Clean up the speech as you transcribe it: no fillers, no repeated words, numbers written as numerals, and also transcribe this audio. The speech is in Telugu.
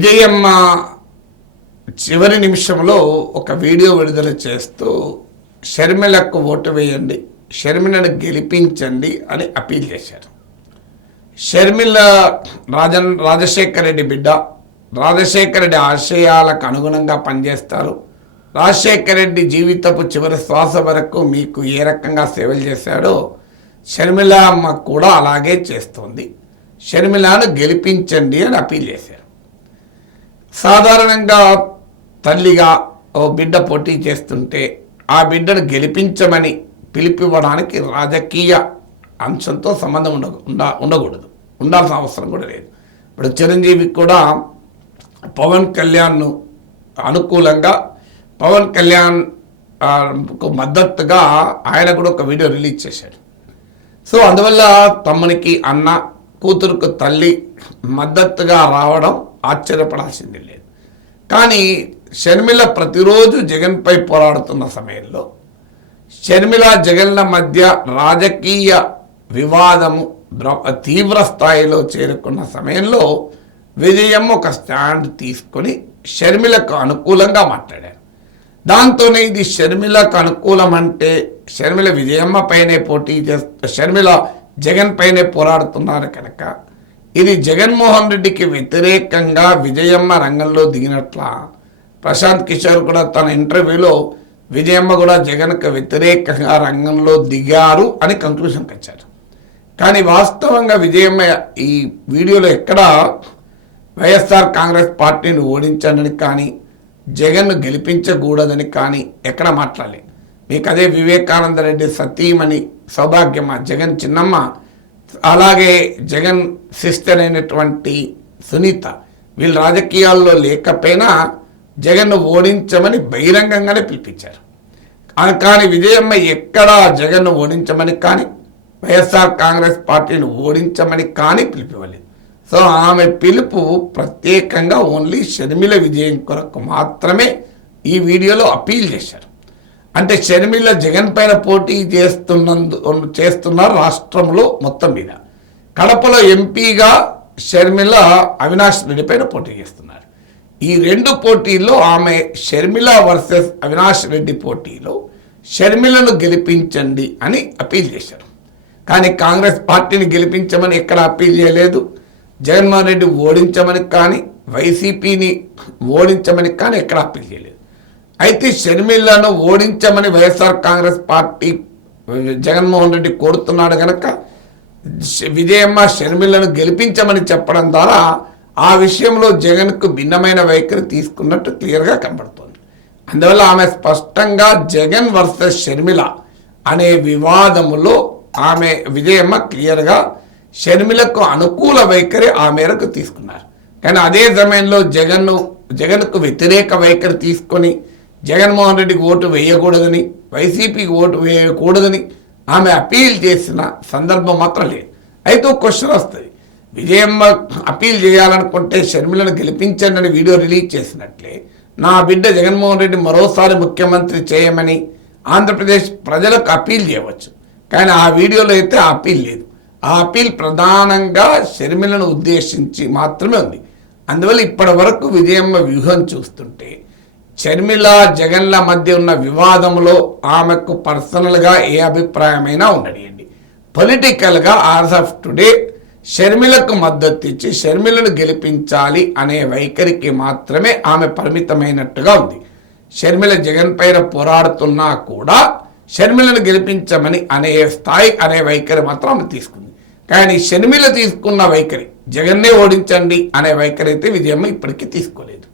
విజయమ్మ చివరి నిమిషంలో ఒక వీడియో విడుదల చేస్తూ షర్మిలకు ఓటు వేయండి, షర్మిలను గెలిపించండి అని అపీల్ చేశారు. షర్మిల రాజశేఖర రెడ్డి బిడ్డ, రాజశేఖర రెడ్డి ఆశయాలకు అనుగుణంగా పనిచేస్తారు. రాజశేఖర రెడ్డి జీవితపు చివరి శ్వాస వరకు మీకు ఏ రకంగా సేవలు చేశాడో షర్మిల అమ్మ కూడా అలాగే చేస్తుంది. షర్మిలను గెలిపించండి అని అపీల్ చేశారు. సాధారణంగా తల్లిగా ఓ బిడ్డ పోటీ చేస్తుంటే ఆ బిడ్డను గెలిపించమని పిలిపివ్వడానికి రాజకీయ అంశంతో సంబంధం ఉండకూడదు, ఉండాల్సిన అవసరం కూడా లేదు. ఇప్పుడు చిరంజీవికి కూడా పవన్ కళ్యాణ్ను అనుకూలంగా, పవన్ కళ్యాణ్కు మద్దతుగా ఆయన కూడా ఒక వీడియో రిలీజ్ చేశాడు. సో అందువల్ల తమ్మునికి అన్న, కూతురుకు తల్లి మద్దతుగా రావడం ఆశ్చర్యపడాల్సింది లేదు. కానీ షర్మిల ప్రతిరోజు జగన్పై పోరాడుతున్న సమయంలో షర్మిల జగన్ల మధ్య రాజకీయ వివాదము తీవ్ర స్థాయిలో చేరుకున్న సమయంలో విజయమ్మ ఒక స్టాండ్ తీసుకొని షర్మిలకు అనుకూలంగా మాట్లాడారు. దాంతోనే ఇది షర్మిలకు అనుకూలం అంటే షర్మిల విజయమ్మ పైనే పోటీ చేస్తూ షర్మిల జగన్ పైనే పోరాడుతున్నారు కనుక ఇది జగన్మోహన్ రెడ్డికి వ్యతిరేకంగా విజయమ్మ రంగంలో దిగినట్ల ప్రశాంత్ కిషోర్ కూడా తన ఇంటర్వ్యూలో విజయమ్మ కూడా జగన్కు వ్యతిరేకంగా రంగంలో దిగారు అని కంక్లూషన్కి వచ్చారు. కానీ వాస్తవంగా విజయమ్మ ఈ వీడియోలో ఎక్కడ వైఎస్ఆర్ కాంగ్రెస్ పార్టీని ఓడించండి కానీ జగన్ను గెలిపించకూడదని కానీ ఎక్కడ మాట్లాడలేదు. మీకు అదే వివేకానంద రెడ్డి సతీమణి సౌభాగ్యమ్మ, జగన్ చిన్నమ్మ, అలాగే జగన్ సిస్టర్ అయినటువంటి సునీత, వీళ్ళు రాజకీయాల్లో లేకపోయినా జగన్ను ఓడించమని బహిరంగంగానే పిలిపించారు. కానీ విజయమ్మ ఎక్కడా జగన్ను ఓడించమని కానీ వైఎస్ఆర్ కాంగ్రెస్ పార్టీని ఓడించమని కానీ పిలిపివ్వలేదు. సో ఆమె పిలుపు ప్రత్యేకంగా ఓన్లీ షర్మిల విజయం కొరకు మాత్రమే ఈ వీడియోలో అపీల్ చేశారు. అంటే షర్మిల జగన్ పైన పోటీ చేస్తున్నారు రాష్ట్రంలో మొత్తం మీద. కడపలో ఎంపీగా షర్మిల అవినాష్ రెడ్డి పైన పోటీ చేస్తున్నారు. ఈ రెండు పోటీల్లో ఆమె షర్మిల వర్సెస్ అవినాష్ రెడ్డి పోటీలో షర్మిలను గెలిపించండి అని అపీల్ చేశారు. కానీ కాంగ్రెస్ పార్టీని గెలిపించమని ఎక్కడ అపీల్ చేయలేదు. జగన్మోహన్ రెడ్డి ఓడించమని కానీ వైసీపీని ఓడించమని కానీ ఎక్కడ అపీల్ చేయలేదు. అయితే షర్మిలను ఓడించమని వైఎస్ఆర్ కాంగ్రెస్ పార్టీ జగన్మోహన్ రెడ్డి కోరుతున్నాడు కనుక విజయమ్మ షర్మిలను గెలిపించమని చెప్పడం ద్వారా ఆ విషయంలో జగన్కు భిన్నమైన వైఖరి తీసుకున్నట్టు క్లియర్గా కనబడుతుంది. అందువల్ల ఆమె స్పష్టంగా జగన్ వర్సెస్ షర్మిల అనే వివాదములో ఆమె విజయమ్మ క్లియర్గా షర్మిలకు అనుకూల వైఖరి ఆ మేరకు తీసుకున్నారు. కానీ అదే సమయంలో జగన్కు వ్యతిరేక వైఖరి తీసుకొని జగన్మోహన్ రెడ్డికి ఓటు వేయకూడదని, వైసీపీకి ఓటు వేయకూడదని ఆమె అపీల్ చేసిన సందర్భం మాత్రం లేదు. అయితే ఒక క్వశ్చన్ వస్తుంది, విజయమ్మ అపీల్ చేయాలనుకుంటే షర్మిలను గెలిపించండి అని వీడియో రిలీజ్ చేసినట్లే నా బిడ్డ జగన్మోహన్ రెడ్డి మరోసారి ముఖ్యమంత్రి చేయమని ఆంధ్రప్రదేశ్ ప్రజలకు అపీల్ చేయవచ్చు. కానీ ఆ వీడియోలో అయితే ఆ అపీల్ లేదు. ఆ అపీల్ ప్రధానంగా షర్మిలను ఉద్దేశించి మాత్రమే ఉంది. అందువల్ల ఇప్పటి వరకు విజయమ్మ వ్యూహం చూస్తుంటే షర్మిల జగన్ల మధ్య ఉన్న వివాదంలో ఆమెకు పర్సనల్గా ఏ అభిప్రాయమైనా ఉండనియండి, పొలిటికల్గా యాజ్ ఆఫ్ టుడే షర్మిలకు మద్దతు ఇచ్చి షర్మిలను గెలిపించాలి అనే వైఖరికి మాత్రమే ఆమె పరిమితమైనట్టుగా ఉంది. షర్మిల జగన్ పైన పోరాడుతున్నా కూడా షర్మిలను గెలిపించమని అనే స్థాయి అనే వైఖరి మాత్రం ఆమె తీసుకుంది. కానీ షర్మిల తీసుకున్న వైఖరి జగన్నే ఓడించండి అనే వైఖరి అయితే విజయమ్మ ఇప్పటికీ తీసుకోలేదు.